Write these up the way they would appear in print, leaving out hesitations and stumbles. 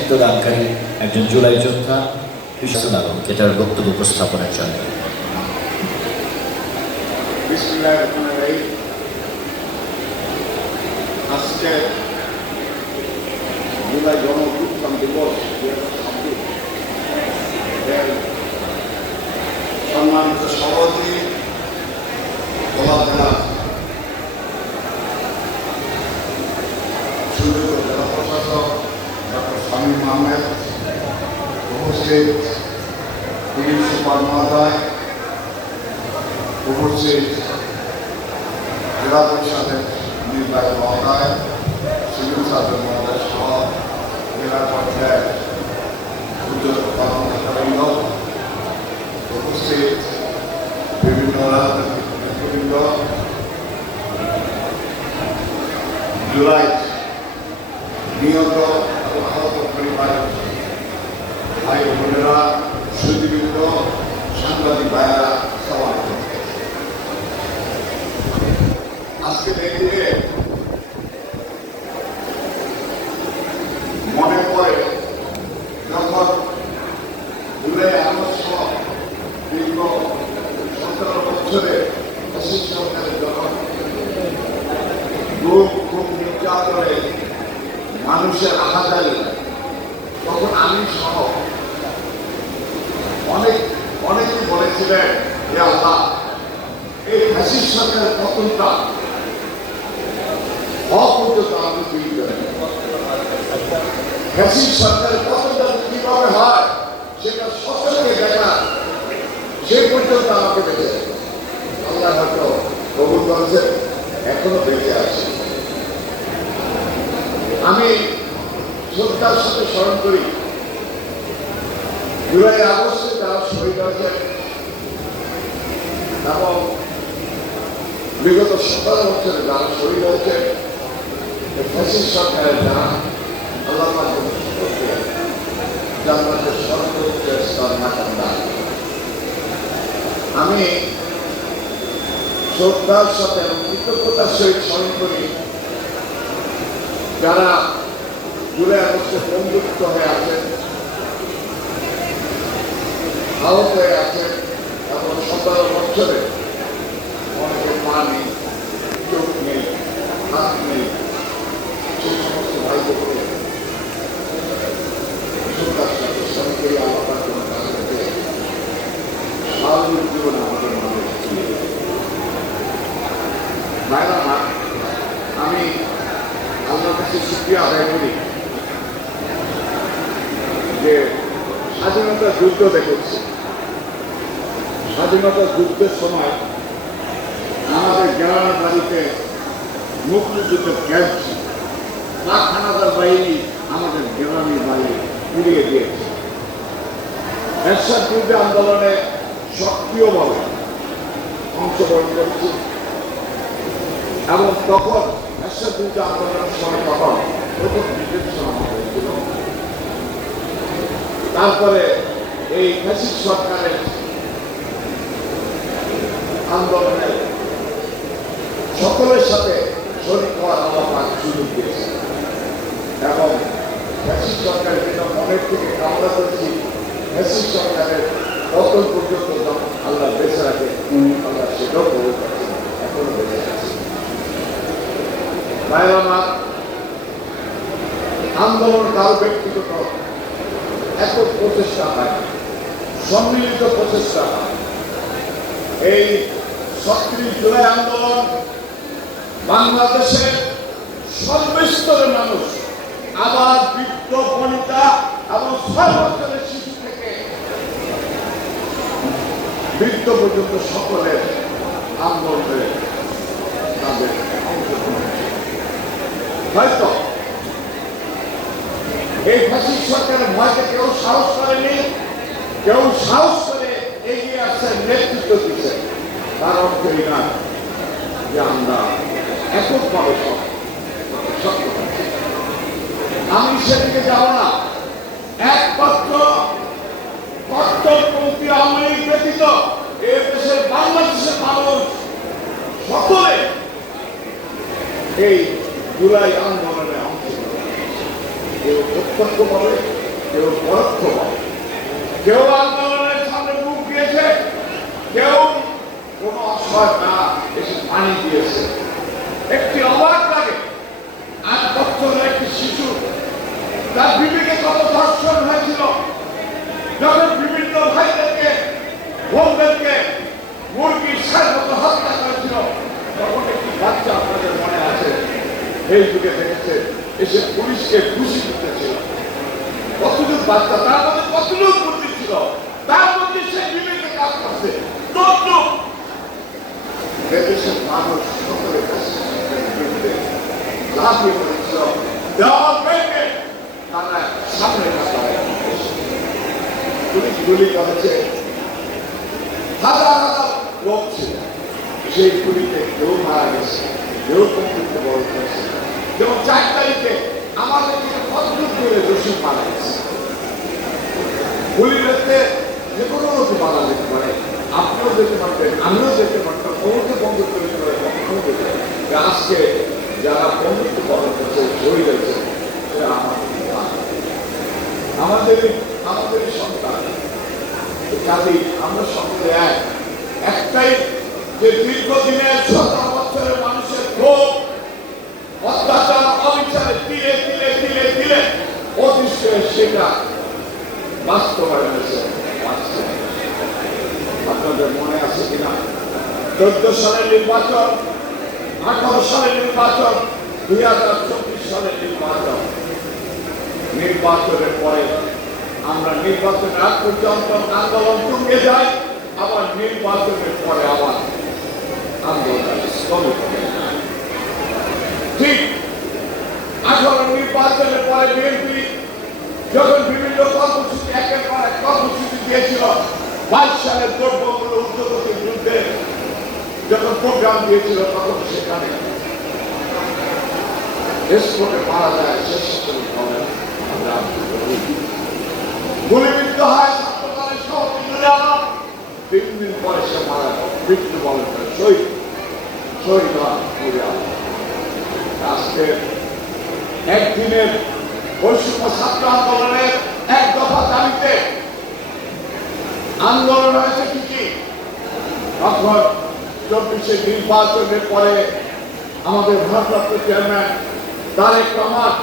নেতৃত্ব দানকারী একজন জুলাই যোদ্ধা ইসলাম আলমকে তার বক্তব্য উপস্থাপনের জন্য। আজকে জুলাই গণ-অভ্যুত্থান দিবস 2026 সম্মানিত সভাপতি জেলা জেলা প্রশাসক ডক্টর শামীম আহমেদ, উপস্থিত পুলিশ সুপার মহোদয়, উপস্থিত জেলা পরিষদের নির্বাহী মহোদয়, সিভিল সার্জন মহোদয় সহ জেলা পর্যায়ের কর্মকর্তাবৃন্দ, উপস্থিত বিভিন্ন রাজনৈতিক নেতৃবৃন্দ, জুলাই নিহত এবং আহত পরিবারের ভাই বোনেরা, সুদীবৃন্দ, সাংবাদিক ভাইয়েরা, সবাই আজকে দেখলে মনে পড়ে যখন জুলাই আগস্ট দীর্ঘ 17 বছরে ফ্যাসিস্ট সরকারের যখন খুব নির্যাতনে মানুষের আহাজারি, তখন আমি সহ অনেকে বলেছিলেন যে আল্লাহ এই ফ্যাসিস্ট সরকারের পতনটা অপর্যন্ত আমাকে তৈরি করে, ফ্যাসিস্ট সরকারের পতনটা কিভাবে হয় সেটা সকলকে দেখা সে পর্যন্ত আমাকে বেঁচে আল্লাহ হয়তো কবুল করেছেন, এখনো বেঁচে আছে। আমি শ্রদ্ধার সাথে স্মরণ করি জুলাই আগস্টে যারা শহীদ হয়েছেন এবং বিগত 17 বছরে যারা শহীদ হয়েছেন ফ্যাসিস্ট সরকারের যারা আল্লাহ জান্নাতের সর্বোচ্চ স্তর মাকাম দান। আমি শ্রদ্ধার সাথে এবং কৃতজ্ঞতার সহিত স্মরণ করি যারা জুলাই আগস্টে বন্ধুত্ব হয়ে আছেন, আহত হয়ে আছেন এবং 17 বছরে অনেকের পা নেই, চোখ নেই, হাত নেই, সেই সমস্ত ভাইদেরকে শ্রদ্ধার সাথে স্মরণ করি। আল্লাহর জন্য তাদেরকে স্বাভাবিক জীবন আমাদের মনে ভাইরা মা, আমি আল্লাহর কাছে শুকরিয়া আদায় করি যে স্বাধীনতা যুদ্ধ দেখেছি। স্বাধীনতা যুদ্ধের সময় আমাদের গ্রামের বাড়িতে মুক্তিযুদ্ধের ক্যাম্প ছিল, পাক হানাদার বাহিনী আমাদের গ্রামের বাড়ি পুড়িয়ে দিয়েছে। এরশাদ বিরোধী আন্দোলনে সক্রিয়ভাবে অংশগ্রহণ করেছি এবং তখন এরশাদ বিরোধী আন্দোলনের সময় তখন প্রথম ডিটেনশন হয়েছিল। তারপরে এই ফ্যাসিস্ট সরকারের আন্দোলনে সকলের সাথে শরীক হওয়ার আল্লাহ সুযোগ দিয়েছে এবং ফ্যাসিস্ট সরকারের যেটা মনের থেকে কামনা করেছি, ফ্যাসিস্ট সরকারের পতন পর্যন্ত যখন আল্লাহ বেঁচে রাখে আল্লাহ সেটাও বলে পাচ্ছি, এখনো বেঁচে আছে। ভাইরা আমার, আন্দোলন কারো ব্যক্তিগত একক প্রচেষ্টা হয়, সম্মিলিত প্রচেষ্টা হয়। এই 36 জুলাই আন্দোলন বাংলাদেশের সর্বস্তরের মানুষ, আবার বৃদ্ধ বনিতা এবং 6 বছরের শিশু থেকে বৃদ্ধ পর্যন্ত সকলের আন্দোলনে তাদের অংশগ্রহণ। হয়তো এই ফ্যাসিস্ট সরকারের ভয়কে কেউ সাহস করেনি, কেউ সাহস করে এগিয়ে আসছে, নেতৃত্ব দিচ্ছে। তার অর্থ এই না যে আমরা এককভাবে সক্ষম। আমি সেদিকে যাব না। একমাত্র কর্তব্যমুখী আওয়ামী লীগ ব্যতীত এ দেশের বাংলাদেশের মানুষ সকলে এই জুলাই আন্দোলনে অংশগ্রহণ। কেউ প্রত্যক্ষভাবে, কেউ পরোক্ষভাবে, কেউ আন্দোলনের সামনে মুখ দিয়েছে, কেউ কোন অসহায় না এসে পানি দিয়েছে। একটি অবাক লাগে, 8 বছরের একটি শিশু, তার বিবেকে কত ধর্ষণ হয়েছিল, যখন বিভিন্ন ভাইদেরকে বোনদেরকে মুরগির সার মতো হত্যা করেছিল, তখন একটি বাচ্চা আপনাদের মনে আছে এই যুগে দেখেছে এসে পুলিশকে খুশি করতেছিল। কতটুকু বাচ্চা, তার মধ্যে কতটুকু বুদ্ধি ছিল, তার মধ্যে সে বিবেকে কাজ করছে। দেশের মানুষ সকলের কাছে লাফিয়ে পড়েছিল, দেওয়াল ভেঙে তারা সামনে পুলিশ গুলি করেছে। হাজার হাজার লোক ছিল সেই গুলিতে, কেউ মারা গেছে, কেউ কমপ্লিটে বড় করেছে, কেউ 4 তারিখে আমাদের থেকে কতটুকু দূরে রসুন মারা গেছে। গুলি রেখে যে কোনো লোক মারা যেতে পারে, আপনিও যেতে পারবেন, আমিও যেতে পারতাম, ওকে বন্ধুত্ব করে কখনো যেতে পারে। আজকে যারা বন্ধুত্ব পালন করছে, শহীদ হয়েছে, এরা আমাদেরই সন্তান। কাজেই আমরা সকলে একটাই, যে দীর্ঘদিনের 17 বছরের মানুষের ক্ষোভ, অত্যাচার, অবিচারে তিলে তিলে তিলে তিলে অদৃশ্য সেটা বাস্তবায়ন হয়েছে। আপনাদের মনে আছে কিনা 14 সালের নির্বাচন, 18 সালের নির্বাচন, 2024 সালের নির্বাচনের পরে আমরা নির্বাচনের আগ পর্যন্ত আন্দোলন তুঙ্গে যাই, আবার নির্বাচনের পরে আবার আন্দোলন স্থগিত হয়ে যায়। ঠিক 18 নির্বাচনের পরে বিএনপি যখন বিভিন্ন কর্মসূচি একের পর এক কর্মসূচি দিয়েছিল, 22 সালের দ্রব্যমূল্য ঊর্ধ্বগতির বিরুদ্ধে যখন প্রোগ্রাম দিয়েছিল, তখন সেখানে এক্সপোর্টে মারা যায় শেষ গুলিবিদ্ধ হয় ছাত্রদলের সভাপতি আমার 3 দিন পরে সে মারা মৃত্যুবরণ করে শহীদ আজকে একদিনের বৈষম্য ছাত্র আন্দোলনের 1 দফা দাবিতে আন্দোলন হয়েছে ঠিকই, তখন 24 নির্বাচনের পরে আমাদের ভারপ্রাপ্ত চেয়ারম্যান তারেক রহমান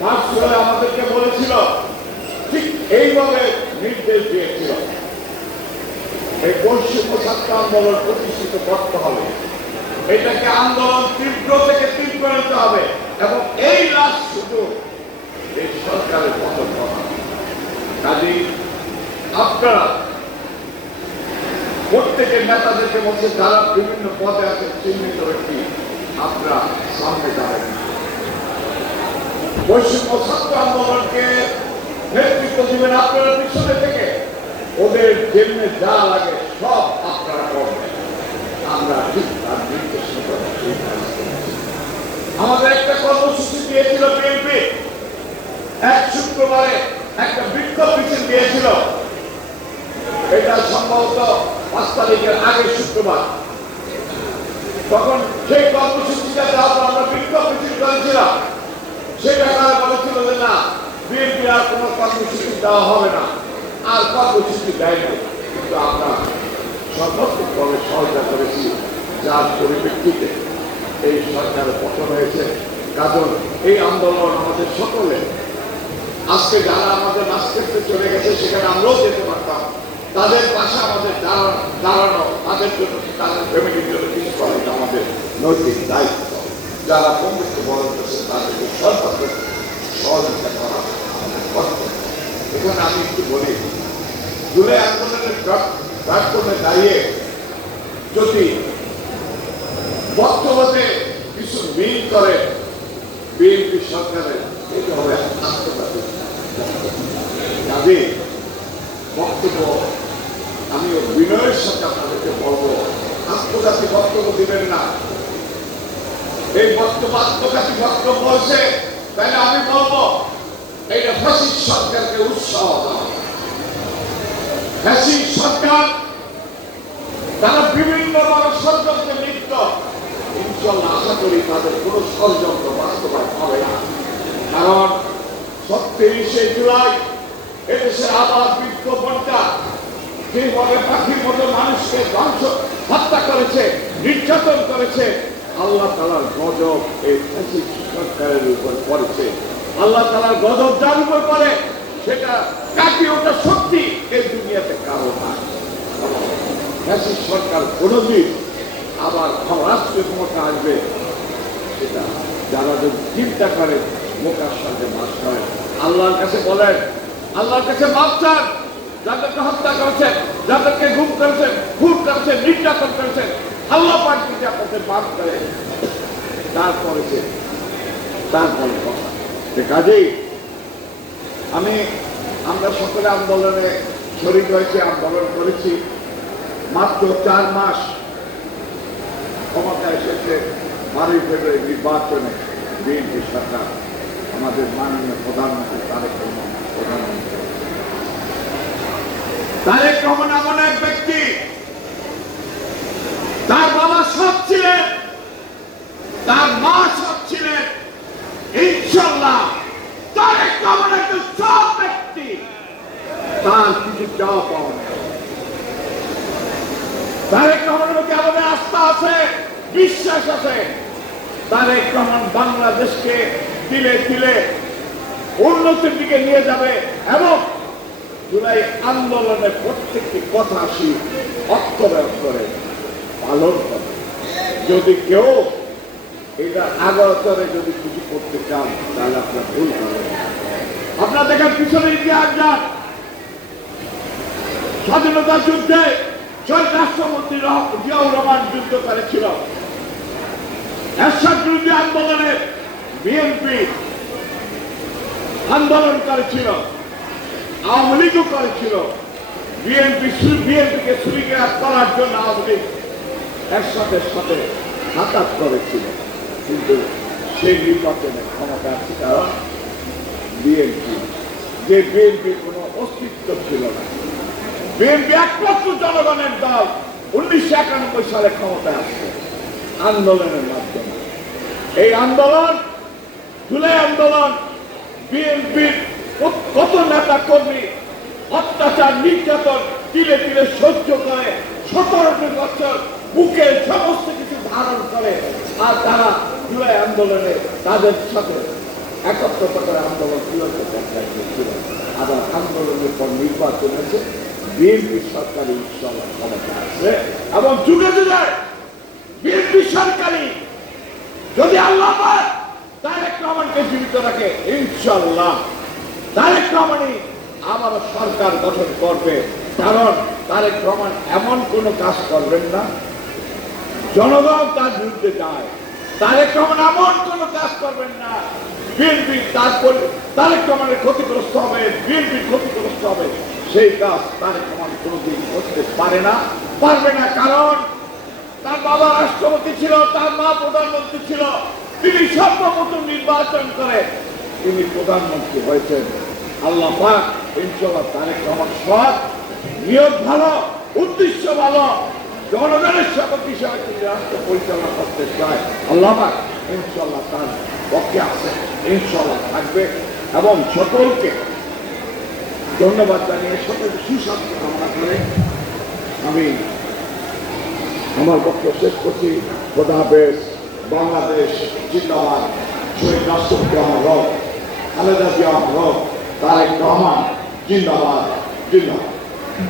ভার্চুয়ালি আমাদেরকে বলেছিল, ঠিক এইভাবে নির্দেশ দিয়েছিল, এই বৈষম্য ছাত্র আন্দোলন প্রতিষ্ঠিত করতে হবে, এটাকে আন্দোলন তীব্র থেকে তীব্র নিতে হবে, এবং এই লাস্ট শুধু এই সরকারের পতন করা। কাজেই আপনারা প্রত্যেকের নেতাদেরকে বলছে, যারা বিভিন্ন পদে আছে চিহ্নিত ব্যক্তি, আপনারা সামনে যাবেন। বৈষম্য ছাত্র আন্দোলনকে নেতৃত্ব দিবেন আপনারা পিছনে থেকে, ওদের জন্য যা লাগে সব আপনারা করবেন। আমরা ঠিক তার নির্দেশ আমাদের একটা কর্মসূচি দিয়েছিল বিএনপি, 1 শুক্রবারে একটা বিক্ষোভ মিছিল দিয়েছিল, এটা সম্ভবত 5 তারিখের আগের শুক্রবার। তখন সেই কর্মসূচিটা আমরা বিক্ষোভ মিছিল করেছিলাম, সেটা তারা বলেছিল যে না, বিএনপি আর কোনো কর্মসূচি দেওয়া হবে না, আর কর্মসূচি দেয় না। কিন্তু আমরা সর্বাত্মকভাবে সহায়তা করেছি, যার পরিপ্রেক্ষিতে এই সরকারের পতন হয়েছে। কারণ এই আন্দোলন আমাদের সকলে, আজকে যারা আমাদের নাস্তিকতে চলে গেছে সেখানে আমরাও যেতে পারতাম, তাদের পাশে আমাদের দাঁড়ানো, তাদের জন্য, তাদের ফ্যামিলির জন্য কিছু করা আমাদের নৈতিক দায়িত্ব। যারা বন্ধুত্ব বরণ করছে তাদেরকে সর্বাত্মক সহযোগিতা করা আমাদের কর্তব্য। এখানে আমি একটু বলি, জুলাই আন্দোলনের প্ল্যাটফর্মে দাঁড়িয়ে যদি বক্তব্যে কিছু মিল করে বিএনপি সরকারের, এটা হবে আত্মঘাতী কাজে বক্তব্য। আমি বিনয়ের সাথে আপনাদেরকে বলবো, আত্মঘাতী বক্তব্য দিবেন না। এই বক্তব্য আত্মঘাতী বক্তব্য বলছে, তাহলে আমি বলবো এইটা ফ্যাসিস্ট সরকারকে উৎসাহ দাও। ফ্যাসিস্ট সরকার তারা বিভিন্নভাবে ষড়যন্ত্রে লিপ্ত, ইনশাল্লাহ আশা করি তাদের কোনো ষড়যন্ত্র বাস্তবায়ন হবে না। কারণ ৩৬ জুলাই এদেশের আবার বিক্ষোভটা যেভাবে পাখির মতো মানুষকে ধ্বংস হত্যা করেছে, নির্যাতন করেছে, আল্লাহ তাআলার গজব এই ফ্যাসিস্ট সরকারের উপর পড়েছে। আল্লাহ তাআলার গজব যার উপর পড়ে সেটা কাটিয়ে ওঠা শক্তি এই দুনিয়াতে কারো নাই। ফ্যাসিস্ট সরকার কোনোদিন আবার রাষ্ট্রীয় ক্ষমতা আসবে সেটা যারা যদি চিন্তা করে মোকার সঙ্গে মাস করেন, আল্লাহর কাছে বলেন, আল্লাহর কাছে মাপ চান, যাদেরকে হত্যা করেছেন, যাদেরকে গুম করেছেন, খুন করেছেন, নির্যাতন করেছেন, আল্লাহ পাক যদি আপনাদের মাফ করে তারপরে কথা। কাজেই আমরা সকলে আন্দোলনে শরীক হয়েছি, আন্দোলন করেছি। মাত্র ৪ মাস ক্ষমতা এসেছে 12 ফেব্রুয়ারি নির্বাচনে বিএনপি সরকার, আমাদের মাননীয় প্রধানমন্ত্রী তারেক রহমান প্রধানমন্ত্রী। তারেক রহমান এমন এক ব্যক্তি, তার বাবা সব ছিলেন, তার মা সব ছিলেন। ইনশাআল্লাহ তারেক রহমান একজন সব ব্যক্তি, তার কিছু চাওয়া পাওয়া নেই। তারেক রহমানের মধ্যে আমাদের আস্থা আছে, বিশ্বাস আছে। তারেক রহমান বাংলাদেশকে দিলে দিলে উন্নতির দিকে নিয়ে যাবে এবং জুলাই আন্দোলনের প্রত্যেকটি কথা আসি অক্ষরে অক্ষরে পালন করে। যদি কেউ এটা আগতরে যদি কিছু করতে চান তাহলে আপনার ভুল করেন। আপনার দেখেন পিছনের ইতিহাস যান, স্বাধীনতা যুদ্ধে শহীদ রাষ্ট্রপতি জিয়াউর রহমান যুদ্ধ করেছিল। এরশাদ বিরোধী আন্দোলনে বিএনপি আন্দোলন করেছিল, আওয়ামী লীগও করেছিল। বিএনপিকে শ্রীগ্রাস করার জন্য আওয়ামী লীগ এরশাদের সাথে সাক্ষাৎ করেছিল, কিন্তু সেই নির্বাচনে ক্ষমতা ছিল বিএনপি, যে বিএনপির কোনো অস্তিত্ব ছিল না। বিএনপি একমাত্র জনগণের দল 1991 সালে ক্ষমতায় আসছে আন্দোলনের মাধ্যমে। এই আন্দোলন, জুলাই আন্দোলন, বিএনপির কত নেতা কর্মী অত্যাচার নির্যাতন তিলে তিলে সহ্য করে 17 বছর বুকে সমস্ত কিছু ধারণ করে, আর তারা জুলাই আন্দোলনে তাদের সাথে একত্রতা করে আন্দোলন চূড়ান্ত পর্যায়ে ছিল। আবার আন্দোলনের পর নির্বাচন হয়েছে, বিএনপি সরকারি ইনশাআল্লাহ ক্ষমতা আসবে এবং যুগে যুগে বিএনপি সরকারি যদি আল্লাহ তারেক রহমানকে জীবিত রাখে, ইনশাআল্লাহ তারেক রহমানই আবারও সরকার গঠন করবে। কারণ তারেক রহমান এমন কোনো কাজ করবেন না জনগণ তার বিরুদ্ধে যায়। তারেক রহমান এমন কোনো কাজ করবেন না বিএনপি তারেক রহমানের ক্ষতিগ্রস্ত হবে, বিএনপির ক্ষতিগ্রস্ত হবে। সেই কাজ তারেক রহমান কোনোদিন করতে পারে না, পারবে না। কারণ তার বাবা রাষ্ট্রপতি ছিল, তার মা প্রধানমন্ত্রী ছিল, তিনি সর্বপ্রথম নির্বাচন করে তিনি প্রধানমন্ত্রী হয়েছেন। আল্লাহ পাক ইনশাআল্লাহ তারেক রহমান সৎ, নিয়ত ভালো, উদ্দেশ্য ভালো, জনগণের সেবক হিসাবে তিনি রাষ্ট্র পরিচালনা করতে চায়। আল্লাহ পাক ইনশাআল্লাহ তার পক্ষে আছে, ইনশাআল্লাহ থাকবে। এবং সকলকে ধন্যবাদ জানিয়ে সকলকে সুস্বাস্থ্য কামনা করে আমি আমার বক্তব্য শেষ করছি। খোদা হাফেজ। বাংলাদেশ জিন্দাবাদ। শহীদ রাষ্ট্রপতি আমার, খালেদা জিয়া আমার, তারেক রহমান জিন্দাবাদ, জিন্দাবাদ।